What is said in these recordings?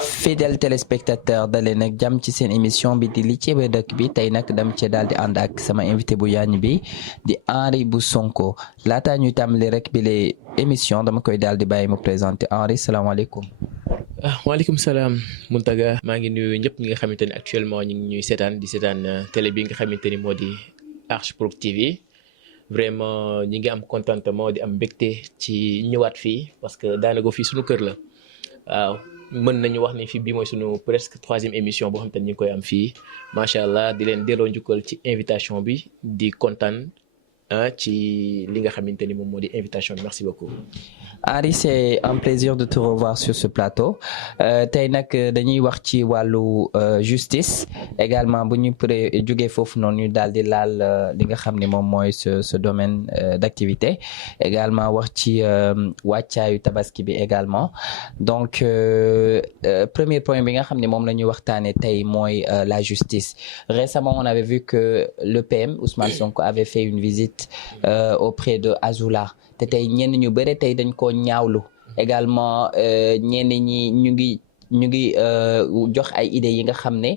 fidèle téléspectateur dalee nag jàmm ci seen émission bi di li ci ba dëkk bi tey nag dam ci daal di ànd ak sama invité bu yaañ bi di Henri bu Sonko laataa ñuy tàmbali rek bi les émission dama koy daal di bàyyi mu présenté Henri salaamaaleykum. waaleykum salaam Mountaga maa ngi nuyu ñëpp ñi nga xamante ni actuellement ñu ngi ñuy seetaan di seetaan télé bi nga xamante ni moo di Archprod TV vraiment ñi ngi am contentement di am mbégte ci ñëwaat fii parce que daanaka fii suñu kër la waaw. mën nañu wax ni fii bii mooy sunu presque 3e émission boo xam te ni ñu ngi koy am fii macha allah di leen delloo njukkal ci invitation bi di kontaan ci li nga xamante ni moom moo di invitation bi merci beaucoup. Henri, c'est un plaisir de te revoir sur ce plateau tey nag dañuy wax ci wàllu justice également bu ñu paree jógee foofu noonu ñu daal di laal li nga xam ne moom mooy ce domaine d'activité également wax ci wàccaayu tabaski bi également donc premier point bi nga xam ne moom la ñuy waxtaanee tey mooy la justice récemment on avait vu que le PM Ousmane Sonko avait fait une visite auprès de Azoula te tey ñenn ñu bëre tey dañ ko ñaawlu également ñenn ñi ñu ngi jox ay idées yi nga xam ne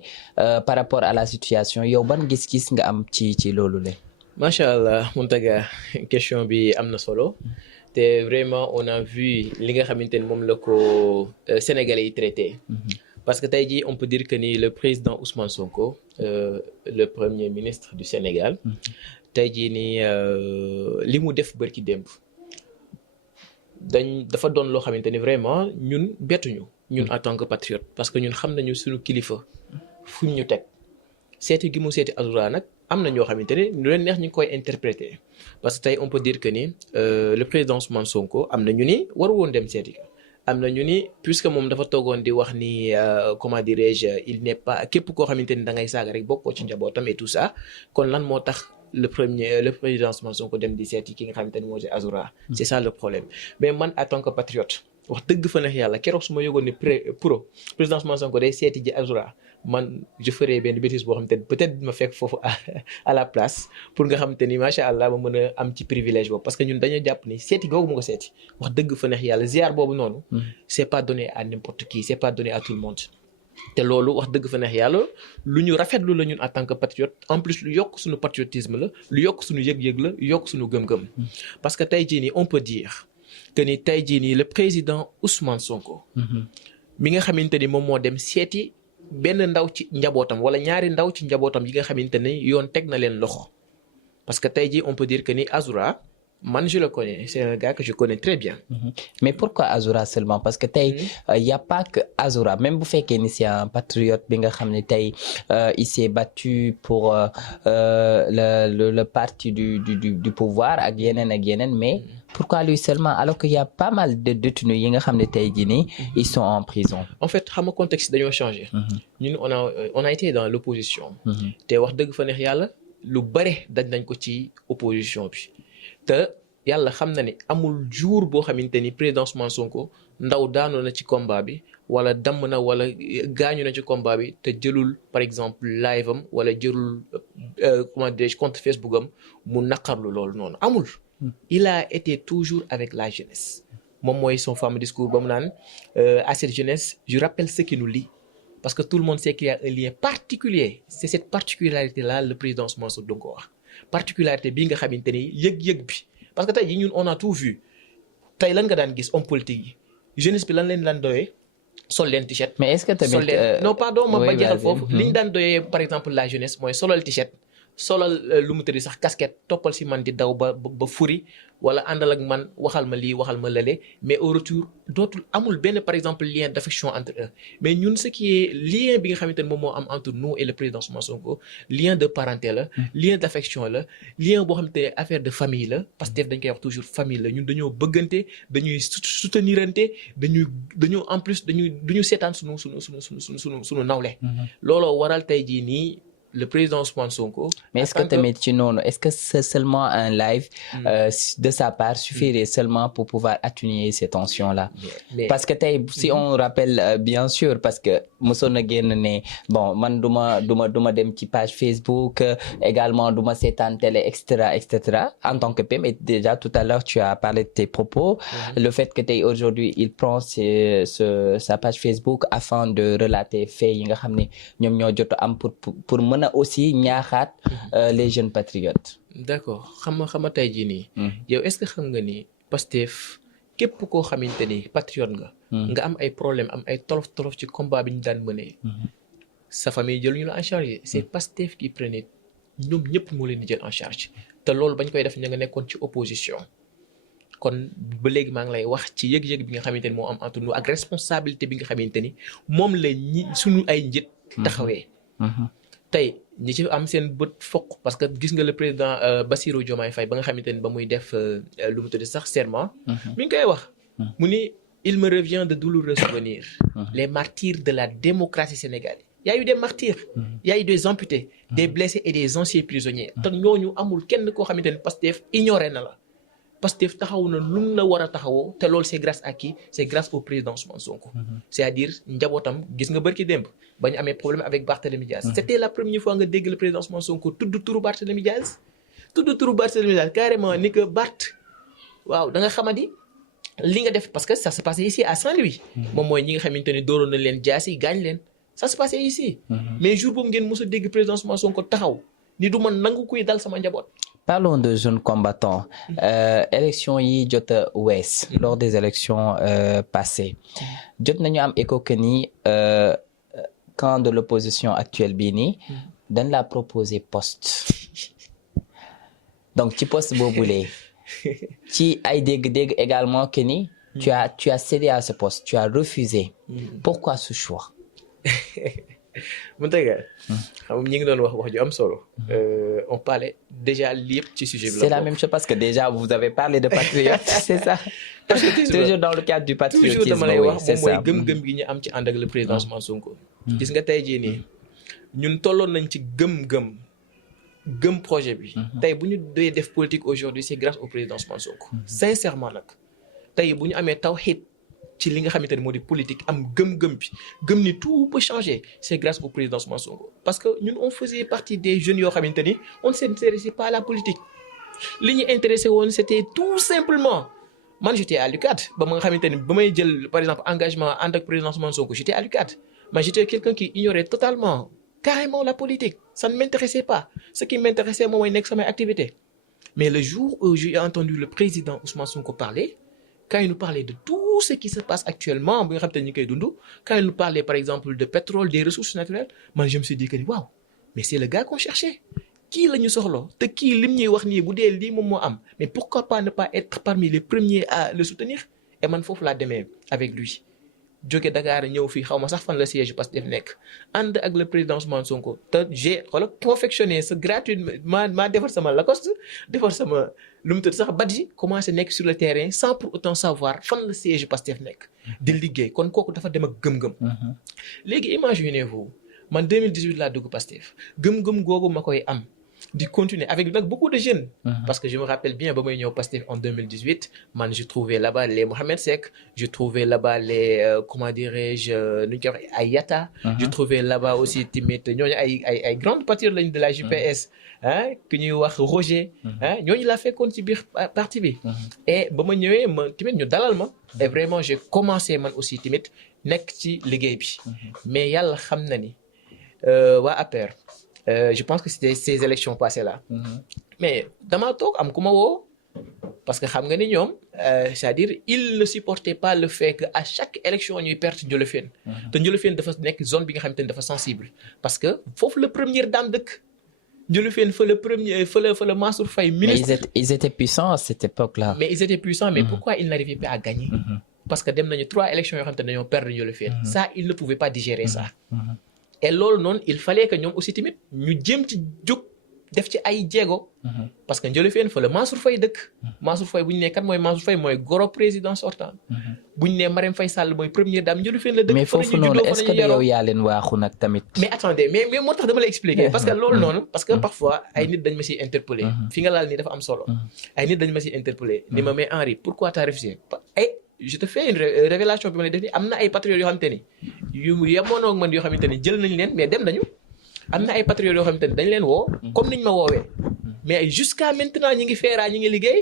par rapport à la situation yow ban gis-gis nga am ci loolu le macha allah Mountaga question bi am na solo te vraiment on a vu li nga xamante ni moom la ko Sénégalais yi traité parce que tey jii on peut dire que ni le président Ousmane Sonko le premier ministre du Sénégal tey jii nii li mu def bërki démb dafa doon loo xamante ni vraiment ñun bettuñu ñun en tant que patriote parce que ñun xam nañu suñu kilifa fu ñu teg seeti gi mu seeti Azoura nag am na ñoo xamante ne lu leen neex ñu ngi koy interpréter parce que tey on peut dire que ni le président Ousmane Sonko am na ñu ni waru woon dem seeti ko am na ñu ni puisque moom dafa toogoon di wax ni comment dirais-je il n'est pas képp koo xamante ni da ngay saaga rek bokkoo ci njabootam et tout ça kon lan moo tax le président Ousmane Sonko dem di seeti ki nga xamante ni moo di Azoura c'est ça le problème mais man en tant que patriote wax dëgg fa neex yàlla keroog su ma yëgoon ni président Ousmane Sonko day seeti ji Azoura man je ferais benn bêtise boo xamante ni peut-être ma fekk foofu à la place pour nga xamante ni macha allah ma mën a am ci privilège boobu parce que ñun dañoo jàpp ni seeti googu mu ko seeti wax dëgg fa neex yàlla ziar boobu noonu c'est pas donné à n'importe qui c'est pas donné à tout le monde te loolu wax dëgg fa neex yàlla lu ñu rafetlu la ñun en tant que patriote en plus lu yokk suñu patriotisme la lu yokk suñu yëg-yëg la lu yokk suñu gëm-gëm parce que tey jii nii on peut dire que ni tey jii nii le président Ousmane Sonko mi nga xamante ni moom moo dem seeti benn ndaw ci njabootam wala ñaari ndaw ci njabootam yi nga xamante ne yoon teg na leen loxo parce que tey jii on peut dire que ni Azoura man je le connais c'est un gars que je connais très bien. Mais pourquoi Azoura seulement parce que tey y a pas que Azoura même bu fekkee ni c'est un patriote bi nga xam ne tey il s'est battu pour le parti du pouvoir ak yeneen mais pourquoi lui seulement alors qu'il y a pas mal de détenus yi nga xam ne tey jii nii ils sont en prison. En fait xam nga contexte dañoo changé. ñun on a été dans l'opposition. te wax dëgg fa neex yàlla lu bare daj nañ ko ci opposition bi. te yàlla xam na ni amul jour boo xamante ni président Ousmane Sonko ndaw daanu na ci combat bi wala damm na wala gaañu na ci combat bi te jëlul par exemple live am wala jëlul comment dirais-je compte Facebook am mu naqarlu loolu noonu amul. Il a été toujours avec la jeunesse moom mooy son fameux discours ba mu naan à cette jeunesse je rappelle ce qui nous lie parce que tout le monde sait qu'il y a un lien particulier c'est cette particularité là le président Ousmane Sonko doon ko wax. particularité bii nga xamante ni yëg-yëg bi parce que tey jii ñun on a tout vu tey lan nga daan gis homme politique yi jeunesse bi lan leen daan doyee sol leen t-shirt. mais est-ce que tamit sol leen non pardon ma ba jeexal foofu li ñu daan doyee par exemple la jeunesse mooy solal t-shirt solal lu mu tëddi sax casquette toppal si man di daw ba furi wala àndal ak man waxal ma lii waxal ma lële mais au retour dootul amul benn par exemple lien d'affection entre eux mais ñun ce qui est lien bi nga xamante ne moom moo am entre nous et le président Ousmane Sonko lien de parenté la lien d'affection la lien boo xamante ne affaire de famille la parce que dañ koy wax toujours famille la ñun dañoo bëggante dañuy soutenirante dañoo en plus duñu seetaan sunu nawle looloo waral tey jii nii le président Ousmane Sonko. Mais est-ce que tamit ci noonu est-ce que c'est seulement un live de sa part suffirait seulement pour pouvoir atténuer ces tensions-là? Parce que tey si on rappelle bien sûr parce que mosoon na génn ne bon man duma dem ci page Facebook également duma seetaan télé et cetera en tant que PM. Et déjà tout à l'heure tu as parlé de tes propos. Le fait que tey aujourd'hui il prend sa page Facebook afin de relater faits yi nga xam ne ñoom ñoo jot am pour mën a aussi ñaaxaat les jeunes patriotes. D'accord xam nga tey jii nii. yow est-ce que xam nga ni Pastef képp koo xamante ni patriote nga am ay problème am ay tolof ci combat bi ñu daan mënee. sa famille jëluñu la en charge c'est Pastef qui prenait ñoom ñëpp moo leen di jël en charge te loolu bañ koy def ña nga nekkoon ci opposition. kon ba léegi maa ngi lay wax ci yëg-yëg bi nga xamante ni moo am entre nous ak responsabilité bi nga xamante ni moom la suñu ay njit taxawee. tey ñi ci am seen bët fokk parce que gis nga le président Bassirou Diomaye Faye ba nga xamante ni ba muy def lu mu tudd sax serment. mi ngi koy wax. mu ni il me revient de douloureux souvenirs. Les martyrs de la démocratie sénégalaise. Il y a eu des martyrs. Il y a eu des amputés, des blessés et des anciens prisonniers. te ñooñu amul kenn koo xamante ni Pastef ignoré na la. Pastef taxaw na lu la war a taxawoo te loolu c'est grâce à qui? C'est grâce au président Ousmane Sonko. C'est-à-dire njabootam gis nga bërki démb ba ñu amee problème avec Barthélémy Diaz. C'était la première fois nga dégg le président Ousmane Sonko tudd turu Barthélémy Diaz. tudd turu Barthélémy Diaz carrément ni que Bart waaw da nga xamadi li nga def parce que ça se passait ici à Saint-Louis. moom mooy ñi nga xamante ni dooroon na leen jaas yi gaañ leen. ça se passait ici. mais jour boobu ngeen mos a dégg président Ousmane Sonko taxaw ni du man nangu kuy dal sama njaboot. Parlons de jeunes combattants. Élections yi jot a wees lors des élections passées jot nañu am écho que ni camp de l'opposition actuelle bii nii dañ la proposer poste donc ci poste boobulee ci ay dégg-dégg également que ni tu as cédé à ce poste tu as refusé. Pourquoi ce choix? mu tëgg xam nga ñi ngi doon wax ju am solo. on parlait déjà lépp ci sujet bi la. C'est la même chose parce que déjà vous avez parlé de patriote c'est ça. toujours dans le cadre du patriotisme. toujours dama lay wax moom mooy gëm-gëm gi ñu am ci ànd ak le président Ousmane Sonko. gis nga tey jii nii ñun tolloon nañ ci gëm projet bi. tey bu ñu doyee def politique aujourd'hui c'est grâce au président Ousmane Sonko. sincèrement nag tey bu ñu amee tawhid ci li nga xamante ne moo di politique am gëm-gëm bi gëm ni tout peut changer c'est grâce au président Ousmane Sonko parce que ñun on faisait partie des jeunes yoo xamante ni on ne s'intéressait pas à la politique li ñu intéressé woon c'était tout simplement man j'étais à l'UCAD ba nga xamante ni ba may jël par exemple engagement ànd ak président Ousmane Sonko j'étais à l'UCAD mais j'étais quelqu'un qui ignorait totalement carrément la politique ça ne m'intéressait pas ce qui m'intéressait moom mooy nekk samay activité mais le jour où j'ai entendu le président Ousmane Sonko parler quand il nous parlait de tout ce qui se passe actuellement bi nga xam te ñu koy dund quand il nous parlait par exemple de pétrole des ressources naturelles man je me suis dit que waaw mais c'est le gars qu'on cherchait kii la ñu soxla te kii lim ñuy wax nii bu dee lii moom moo am mais pourquoi pas ne pas être parmi les premiers à le soutenir et man foofu laa demee avec lui jóge Dakar ñëw fii xaw ma sax fan la siège Pastef nekk ànd ak le président Ousmane Sonko te j'ai confectionné ce gratuitement maa defar sama Lacoste defar sama lu mu tudd sax badge commencé nekk sur le terrain sans pour autant savoir fan la siège Pastef nekk di liggéey kon kooku dafa dem ak gëm-gëm. léegi imaginez-vous man 2018 laa dugg Pastef gëm-gëm googu ma koy am di continuer avec nag beaucoup de jeunes. parce que je me rappelle bien ba may ñëw Pastef en 2018 man je trouvais là-bas les Mohamed Seck je trouvais là-bas les comment dirais-je nu ñu koy waxee ay Yatta. je trouvais là-bas aussi tamit ñooñu ay grandes patriotes lañ de la JPS. ku ñuy wax Roger. ñooñu laa fekkoon ci biir parti bi. et ba ma ñëwee ma tamit ñu dalal ma. et vraiment j'ai commencé man aussi tamit nekk ci liggéey bi. mais yàlla xam na ni waa APR. Je pense que c'était ces élections passées là. mais dama toog am ku ma woo parce que xam nga ni ñoom c'est-à-dire ils ne supportaient pas le fait que à chaque élection ñuy perte Ndiolofène. te Ndiolofène dafa nekk zone bi nga xamante ne dafa sensible parce que foofu la première dame dëkk. Ndiolofène fa le Mansour Faye ministre. Mais ils étaient puissants à cette époque-là. Mais ils étaient puissants mais pourquoi ils n'arrivaient pas à gagner. parce que dem nañu 3 élections yoo xamante ne dañoo perdre Ndiolofène. ça ils ne pouvaient pas digérer ça. et loolu noonu il fallait que ñoom aussi tamit ñu jéem ci jóg def ci ay jéego. parce que Ndiolofène fa la Mansour Faye dëkk. Mansour Faye bu ñu nee kat mooy Mansour Faye mooy goro président sortant. buñ ne Marème Faye Sall mooy première dame Ndiolofène la dëkk. mais foofu noonu est-ce que yow yaa leen waaxu nag tamit. mais attendez mais moo tax dama lay expliquer parce que loolu noonu parce que parfois ay nit dañ ma siy interpeller fi nga laal nii dafa am solo ay nit dañ ma siy interpeller ni ma mais Henri pourquoi t'as refusé je te fais une révélation bi ma lay def ni am na ay patriotes yoo xamante ni yu yemoon ak man yoo xamante ni jël nañ leen mais dem nañu am na ay patriotes yoo xamante ni dañ leen woo comme niñ ma woowee mais jusqu'à maintenant ñi ngi feeraa ñi ngi liggéey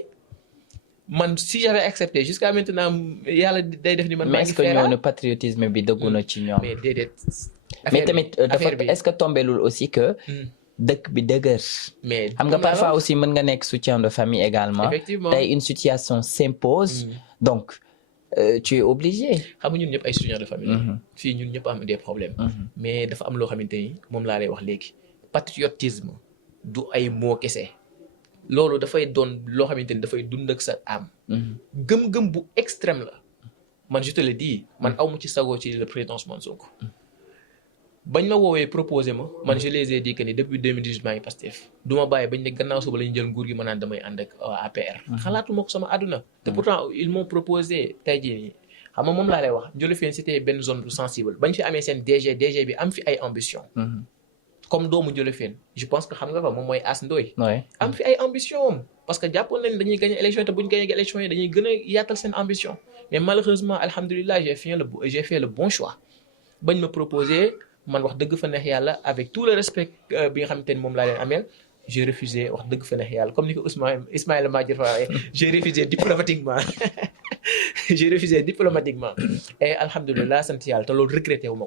man si j'avais accepté jusqu'à maintenant yàlla day def ni man maa ngi feeraa mais est-ce que ñoo ne patriotisme bi dëggu na ci ñoom mais déedéet mais tamit dafa est-ce que tombelul aussi que dëkk bi dëgër mais xam nga parfois aussi mën nga nekk soutien de famille également effectivement tey une situation s'impose donc tu es obligé. xam nga ñun ñëpp ay soutien de famille. fii ñun ñëpp am des problèmes. mais dafa am loo xamante ni moom laa lay wax léegi. patriotisme du ay mots kese. loolu dafay doon loo xamante ni dafay dund ak sa âme. gëm-gëm bu extrême la. man je te le dis man aw ma ci sagoo ci le président Ousmane Sonko. bañ ma woowee proposé ma man je les ai dit que ni depuis 2018 maa ngi Pastef du ma bàyyi bañ ne gannaaw suba la ñu jël nguur gi ma naan damay ànd ak APR. xalaatuma ko sama àdduna. te pourtant ils m'ont proposé tey jii nii xam nga moom laa lay wax Ndiolofène c'était benn zone bu sensible bañ fi amee seen DG bi am fi ay ambition. comme doomu Ndiolofène je pense que xam nga ko moom mooy As Ndoye. am fi ay ambition parce que jàppoon nañ dañuy gagner élection te buñ gagner élection yi dañuy gën a yaatal seen ambition mais malheureusement alhamdulilah j'ai fait le bon choix bañ ma proposé. man wax dëgg fa neex yàlla avec tout le respect bi nga xamante ni moom laa leen ameel j'ai refusé wax dëgg fa neex yàlla comme ni ko Ismaïla Madior waxee j'ai refusé diplomatiquement j'ai refusé diplomatiquement et alhamdulilah sant yàlla te loolu regretté wu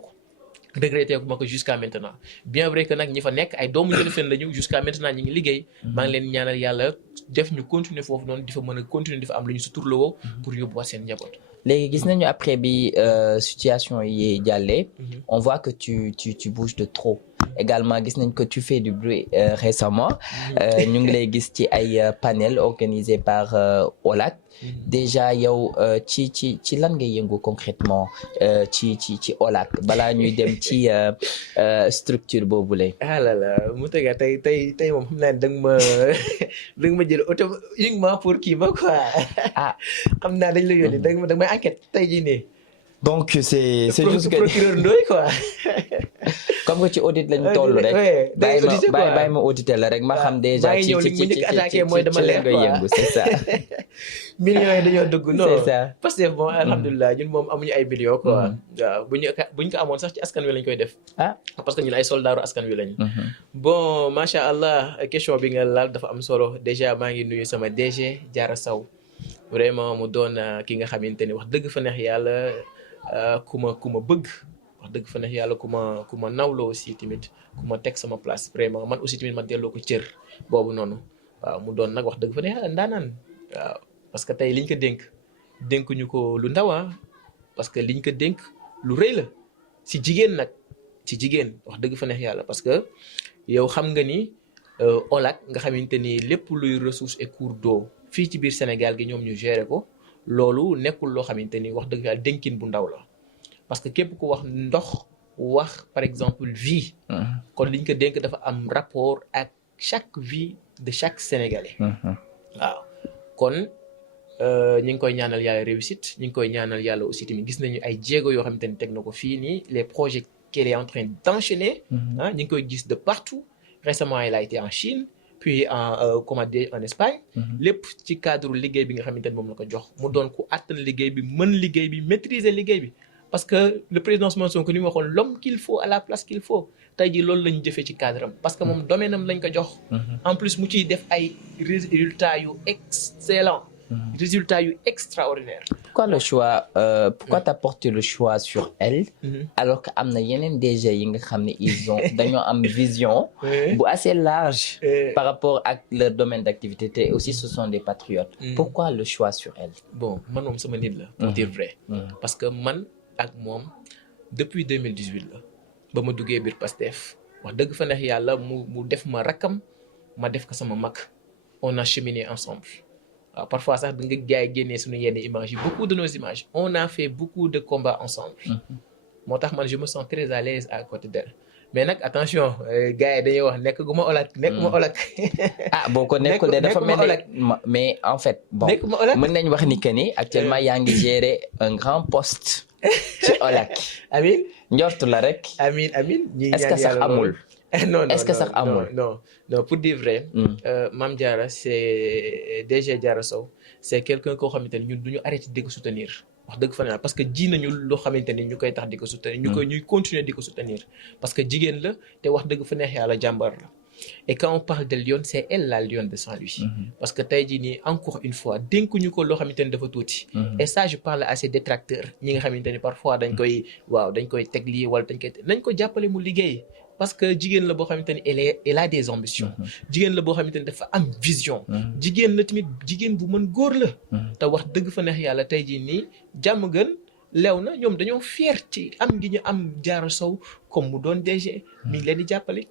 ma ko jusqu'à maintenant bien vrai que nag ñi fa nekk ay doomu Ndiolofène lañu jusqu'à maintenant ñi ngi liggéey maa ngi leen ñaanal yàlla def ñu continuer foofu noonu di fa mën a continuer di fa am lu ñu suturloo pour yóbbuwaat seen njaboot. léegi gis nañu après bi situation yi jàllee on voit que tu bouges de trop également gis nañ que tu fais du bruit récemment ñu ngi lay gis ci ay panel organisé par OLAC déjà yow ci lan ngay yëngu concrètement ci OLAC balaa ñuy dem ci structure boobule. ah là là mu tëgga tey moom xam naa ne da nga ma jël auto uniquement pour kii ma quoi xam naa dañ la yónni da nga may enquête tey jii nii. donc c'est juste que procureur Ndoye quoi. comme que ci audit lañ toll rek. bàyyi ma auditer la rek ma xam déjà. ci nga yëngu c'est ça. millions yi dañoo dugg non c'est ça parce que bon alhamdulilah ñun moom amuñu ay millions quoi. waaw buñ ko amoon sax ci askan wi lañ koy def. parce que ñun ay soldaaru askan wi lañ. bon macha allah question bi nga laal dafa am solo déjà maa ngi nuyu sama DG Diarra Sow vraiment mu doon ki nga xamante ni wax dëgg fa neex yàlla ku ma bëgg. wax dëgg fa neex yàlla ku ma nawloo aussi tamit ku ma teg sama place vraiment man aussi tamit ma delloo ko cër boobu noonu waaw mu doon nag wax dëgg fa neex yàlla ndaanaan waaw parce que tey liñ ko dénkuñu ko lu ndaw parce que liñ ko dénk lu rëy la si jigéen nag ci jigéen wax dëgg fa neex yàlla parce que yow xam nga ni OLAC nga xamante ni lépp luy ressources et cours d'eau fii ci biir Sénégal gi ñoom ñu gérer ko loolu nekkul loo xamante ni wax dëgg yàlla dénkin bu ndaw la. parce que képp ku wax ndox wax par exemple vie kon liñ ko dénk dafa am rapport ak chaque vie de chaque Sénégalais waaw kon ñu ngi koy ñaanal yàlla réussite ñu ngi koy ñaanal yàlla aussi tamit gis nañu ay jéego yoo xamante ni teg na ko fii nii les projets qu'elle est en train d'enchaîner ñu ngi koy gis de partout récemment elle a été en Chine puis en Espagne lépp ci cadre liggéey bi nga xamante ni moom la ko jox mu doon ku àttan liggéey bi mën liggéey bi maîtriser liggéey bi parce que le président Ousmane Sonko ni mu waxoon l'homme qu'il faut à la place qu'il faut tey jii loolu lañu jëfee ci cadre am parce que moom domaine am lañ ko jox en plus mu ciy def ay résultats yu excellents résultats yu extraordinaires. Pourquoi le choix pourquoi t'as porté le choix sur elle alors que am na yeneen DG yi nga xam ne dañoo am vision bu assez large par rapport ak leur domaine d'activité te aussi ce sont des patriotes pourquoi le choix sur elle. bon man moom sama nit la pour dire vrai parce que man ak moom depuis 2018 la ba ma duggee biir Pastef wax dëgg fa neex yàlla mu def ma rakkam ma def ko sama mag on a cheminé ensemble waaw parfois sax da nga gaay génnee suñu yenn images yi beaucoup de nos images on a fait beaucoup de combats ensemble moo tax man je me sens très à l'aise à côté d'elle mais nag attention gars yi dañuy wax nekkuma Olak. ah boo ko nekkul de dafa mel ni mais en fait bon nekkuma Olak. mën nañ wax ni que ni actuellement yaa ngi gérer un grand poste ci Olak. amiin njortu la rek. amiin est-ce que sax amul. non est-ce que sax amul. non pour dire vrai. Mame Diarra c'est DG Diarra Sow c'est quelqu'un koo xamante ni ñun du ñu arrêté di ko soutenir wax dëgg fa ne parce que ji nañu loo xamante ni ñu koy tax di ko soutenir. ñuy continuer di ko soutenir parce que jigéen la te wax dëgg fa neex yàlla jàmbar la. Et quand on parle de Lyon c'est elle la Lionne de Saint-Louis. Parce que tey jii nii encore une fois dénkuñu ko loo xamante ni dafa tuuti. Et ça je parle à ses détracteurs ñi nga xamante ni parfois dañ koy teg lii wala nañ ko jàppale mu liggéey. Parce que jigéen la boo xamante ni elle a des ambitions. jigéen la boo xamante ni dafa am vision. jigéen la tamit jigéen bu mën góor la. te wax dëgg fa neex yàlla tey jii nii jàmm gën lew na ñoom dañoo fier ci am gi ñu am Diarra Sow comme mu doon DG. mi ngi leen di jàppale.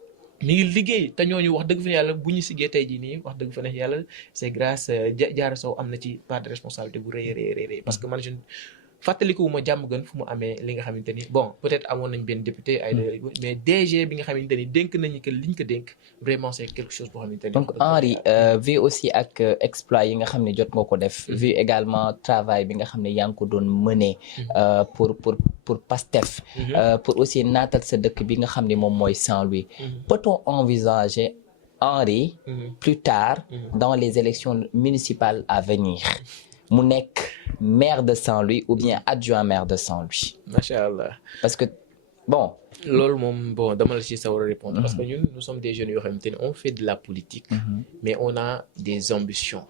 mi ngi liggéey te ñooñu wax dëgg fa yàlla bu ñu siggee tey jii nii wax dëgg fa neex yàlla c'est grâce Diarra Sow am na ci part de responsabilité bu rëy parce que man je fàttaliku ma jàmm gën fu mu amee li nga xamante ni bon peut-être amoon nañ benn député ay mais DG bi nga xamante ni dénk nañu que liñ ko dénk vraiment c'est quelque chose boo xamante ni. donc Henri vu aussi ak exploit yi nga xam ne jot nga ko def. vu également travail bi nga xam ne yaa ngi ko doon mener. pour Pastef. pour aussi naatal sa dëkk bi nga xam ne moom mooy Saint-Louis. peut-on envisager Henri. plus tard dans les élections municipales à venir. mu nekk maire de Saint-Louis ou bien adjoint maire de Saint-Louis. macha allah parce que bon. loolu moom bon dama la ci sawar a répondre. parce que ñun nous sommes des jeunes yoo xamante ne on fait de la politique. mais on a des ambitions.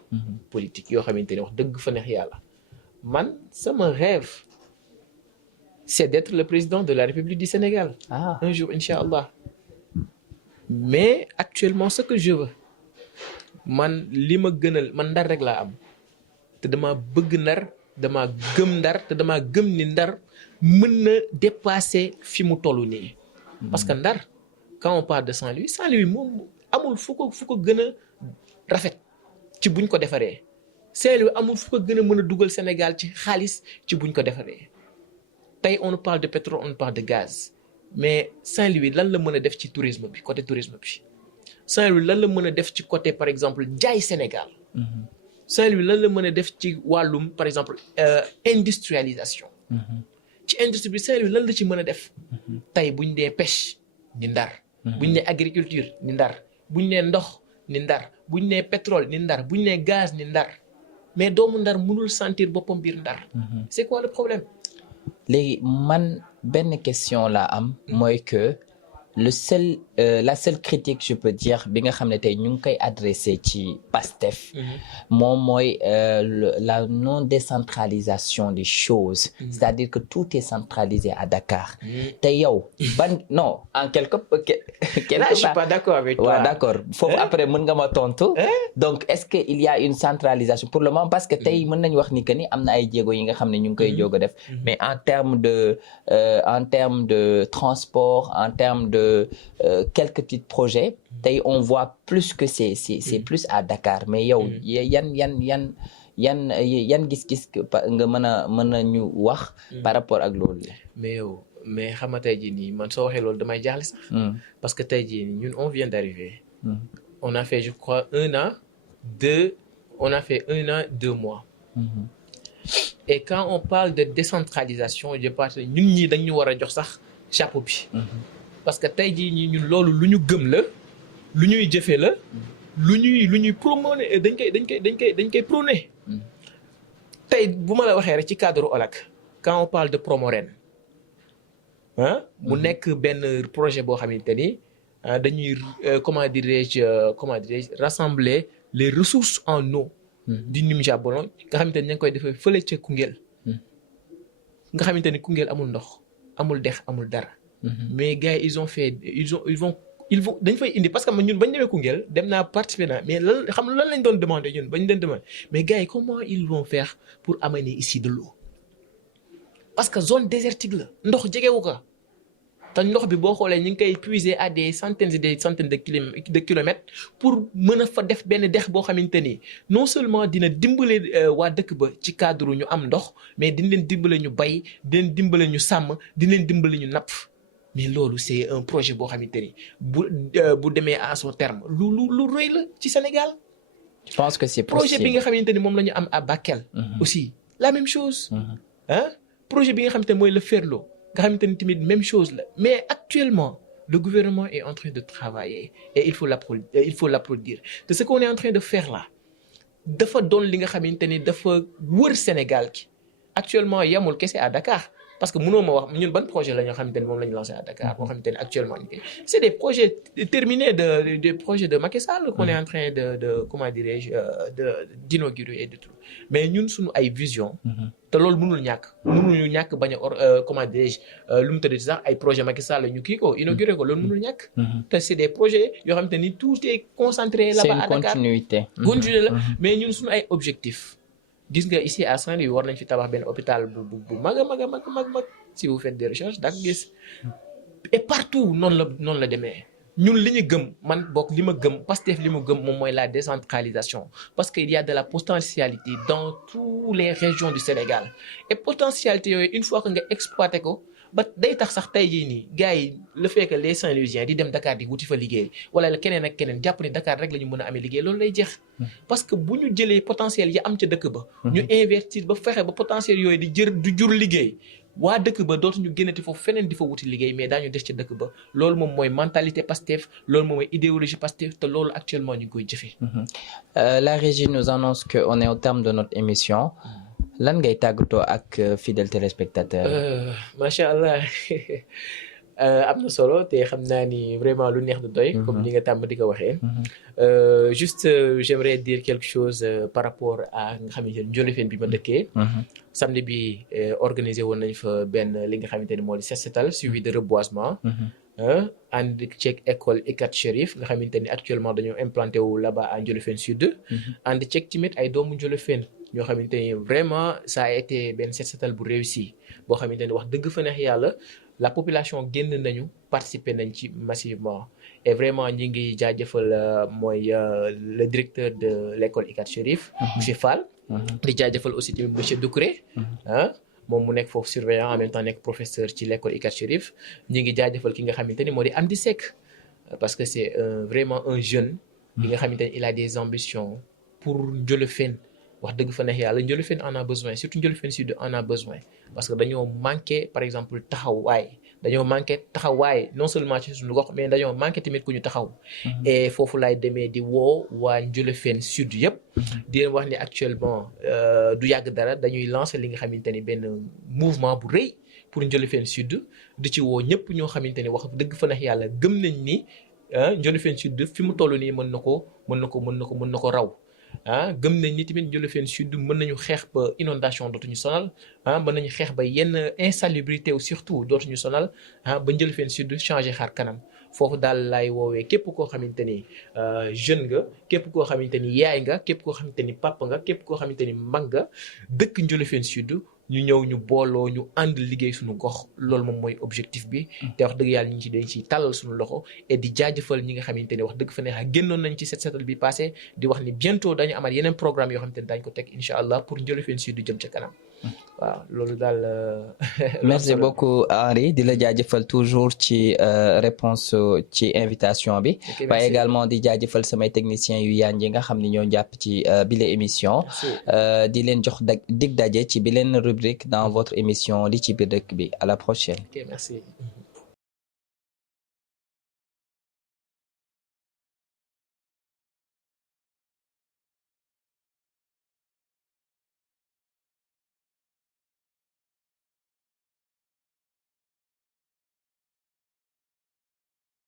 politiques yoo xamante ne wax dëgg fa neex yàlla. man sama rêve c'est d'être le président de la République du Sénégal. un jour incha allah. mais actuellement ce que je veux man li ma gënal man Ndar rek laa am. te dama bëgg Ndar dama gëm Ndar te dama gëm ni Ndar mën na dépasser fi mu toll nii. parce que Ndar quand on parle de Saint-Louis moom amul fu ko gën a rafet ci buñ ko defaree. Saint-Louis amul fu ko gën a mën a dugal Sénégal ci xaalis ci buñ ko defaree. tey on parle de pétrole on parle de gaz mais Saint-Louis lan la mën a def ci tourisme bi côté tourisme bi. Saint-Louis lan la mën a def ci côté par exemple jaay Sénégal. Saint-Louis lan la mën a def ci wàllum par exemple industrialisation. ci industrie bi Saint-Louis lan la ci mën a def. tey buñ dee pêche ni Ndar. buñ nee agriculture ni Ndar buñ nee ndox ni Ndar buñ nee pétrole ni Ndar buñ nee gaz ni Ndar mais doomu Ndar mënul sentir boppam biir Ndar. c'est quoi le problème. léegi man benn question la am. mooy que la seule critique je peux dire bi nga xam ne tey ñu ngi koy adressé ci Pastef. moom mooy la non décentralisation des choses. c'est-à-dire que tout est centralisé à Dakar. te yow non en quelque part. là je suis pas d'accord avec toi. waaw d'accord foofu après mën nga ma tontu. donc est-ce que il y a une centralisation pour le moment parce que tey mën nañu wax ni que ni am na ay jéego yi nga xam ne ñu ngi koy jóg a def. mais en termes de transport en termes de quelques petits projets tey on voit plus que c'est plus à Dakar mais yow yan gis-gis nga mën a ñu wax par rapport ak loolu mais xam nga tey jii nii man soo waxee loolu damay jaaxle sax parce que tey jii nii ñun on vient d'arriver on a fait je crois 1 an 2 mois et quand on parle de décentralisation je pense que ñun ñii dañ ñu war a jox sax chapeau bi parce que tey jii ñii ñun loolu lu ñu gëm la lu ñuy jëfe la lu ñuy prôner dañ koy prôner tey bu ma la waxee rek ci cadre OLAC quand on parle de Promoren mu nekk benn projet boo xamante ni dañuy comment dirais-je rassembler les ressources en eau du Nimja Bolon nga xamante ni ña ngi koy defee fële ca Koungheul nga xamante ni Koungheul amul ndox amul dex amul dara mais gars yi ils vont dañ fay indi parce que ñun bañ demee Koungheul dem naa participer naa mais lan lañ doon demander ñun bañ leen demander mais gars yi comment ils vont faire pour amener ici de l'eau parce que zone désertique la ndox jegewu ko te ndox bi boo xoolee ñu ngi koy puiser à des centaines et des centaines de kilomètres pour mën a fa def benn dex boo xamante ni non seulement dina dimbale waa dëkk ba ci cadre ñu am ndox mais dina leen dimbale ñu bay di leen dimbale ñu sàmm di leen dimbale ñu napp mais loolu c'est un projet boo xamante ni bu demee à son terme lu rëy la ci Sénégal. Je pense que c'est projet possible. bi nga xamante ni moom la ñu am à Bakel. aussi la même chose. Projet bi nga xamante ni mooy le Ferlo nga xamante ni tamit même chose la mais actuellement le gouvernement est en train de travailler et il faut l'applaudir de ce qu'on est en train de faire là dafa doon li nga xamante ni dafa wër Sénégal ki actuellement yamul kese à Dakar. Parce que mënoo ma wax ñun ban projet la ñoo xamante ne moom la ñu lancé à Dakar boo xamante ne actuellement c'est des projets terminés des projets de Macky Sall qu'on est en train de comment dirais-je d'inaugurer et de tout mais ñun suñu ay vision te loolu mënul ñàkk bañ a comment dirais-je lu mu tëddee sax ay projet Macky Sall ñu kii ko inauguré ko loolu mënul ñàkk te c'est des projets yoo xamante ni tout est concentré là-bas à Dakar. C'est une continuité la mais ñun suñu ay objectifs. gis nga ici à Saint-Louis war nañ fi tabax benn hôpital bu mag si vous faites des recherches daa ko gis et partout noonu la demee ñun li ñu gëm man bokk li ma gëm Pastef li mu gëm moom mooy la décentralisation parce que il y a de la potentialité dans toutes les régions du Sénégal et potentialité yooyu une fois que nga exploité ko ba day tax sax tey jii nii gars yi le fait que les Saint-Louisiens di dem Dakar di wuti fa liggéey wala keneen ak keneen jàpp ne Dakar rek la ñu mën a amee liggéey loolu lay jeex. parce que bu ñu jëlee potentiel yi am ca dëkk ba. ñu investir ba fexe ba potentiel yooyu di jur liggéey. waa dëkk ba dootuñu génnati foofu feneen di fa wuti liggéey mais daañu des ca dëkk ba loolu moom mooy mentalité Pastef loolu moom mooy idéologie Pastef te loolu actuellement ñu ngi koy jëfee. La régie nous annonce que on est au terme de notre émission. lan ngay tàggatoo ak fidèles téléspectateurs. macha allah am na solo te xam naa ni vraiment lu neex du doy. comme ni nga tàmm di ko waxee. juste j'aimerais dire quelque chose par rapport à nga xamante ne Ndiolofène bi ma dëkkee. samedi bi organisé woon nañ fa benn li nga xamante ni moo di set setal suivi de reboisement. ànd ceeg école ICAT Chérif nga xamante ni actuellement dañoo implanté wu là-bas à Ndiolofène Sud. ànd ceeg tamit ay doomu Ndiolofène ñoo xamante ni vraiment ça a été benn set setal bu réussi boo xamante ni wax dëgg fa neex yàlla la population génn nañu participer nañ ci massivement et vraiment ñi ngi jaajëfal mooy le directeur de l'école ICAT Chérif. monsieur Fall. di jaajëfal aussi tamit monsieur Doucouré. moom mu nekk foofu surveillant en même temps nekk professeur ci l'école ICAT Chérif ñi ngi jaajëfal ki nga xamante ni moo di Amdi Seck parce que c'est vraiment un jeune. bi nga xamante ni il a des ambitions pour Ndiolofène. wax dëgg fa neex yàlla Ndiolofène en a besoin surtout Ndiolofène Sud en a besoin parce que dañoo manqué par exemple taxawaay non seulement ci suñu gox mais dañoo manqué tamit ku ñu taxaw. et foofu laay demee di woo waa Ndiolofène Sud yëpp. di leen wax ni actuellement du yàgg dara dañuy lancer li nga xamante ni benn mouvement bu rëy pour Ndiolofène Sud di ci woo ñëpp ñoo xamante ni wax dëgg fa neex yàlla gëm nañ ni Ndiolofène Sud fi mu toll nii mën na ko raw. gëm nañ ni tamit Ndiolofène Sud mën nañu xeex ba inondation dootuñu sonal mën nañu xeex ba yenn insalubrité surtout dootuñu sonal ba Ndiolofène Sud changer xar kanam foofu daal laay woowee képp koo xamante ni jeune nga képp koo xamante ni yaay nga képp koo xamante ni papa nga képp koo xamante ni mag nga dëkk Ndiolofène Sud ñu ñëw ñu booloo ñu ànd liggéey suñu gox loolu moom mooy objectif bi te wax dëgg yàlla ñu ngi ci dañ ci tàllal suñu loxo et di jaajëfal ñi nga xamante ni wax dëgg fa neex génnoon nañ ci set setal bi passé di wax ni bientôt dañu amaat yeneen programme yoo xamante ni dañ ko teg incha allah pour Ndiolofène Sud jëm ca kanam waaw loolu daal. merci beaucoup Henri di la jaajëfal toujours ci réponse ci invitation bi. waaye également di jaajëfal samay techniciens yu yaan yi nga xam ni ñoo jàpp ci bile émission. di leen jox dig daje ci bi leen rubrique dans votre émission li ci biir dëkk bi à la prochaine. ok merci.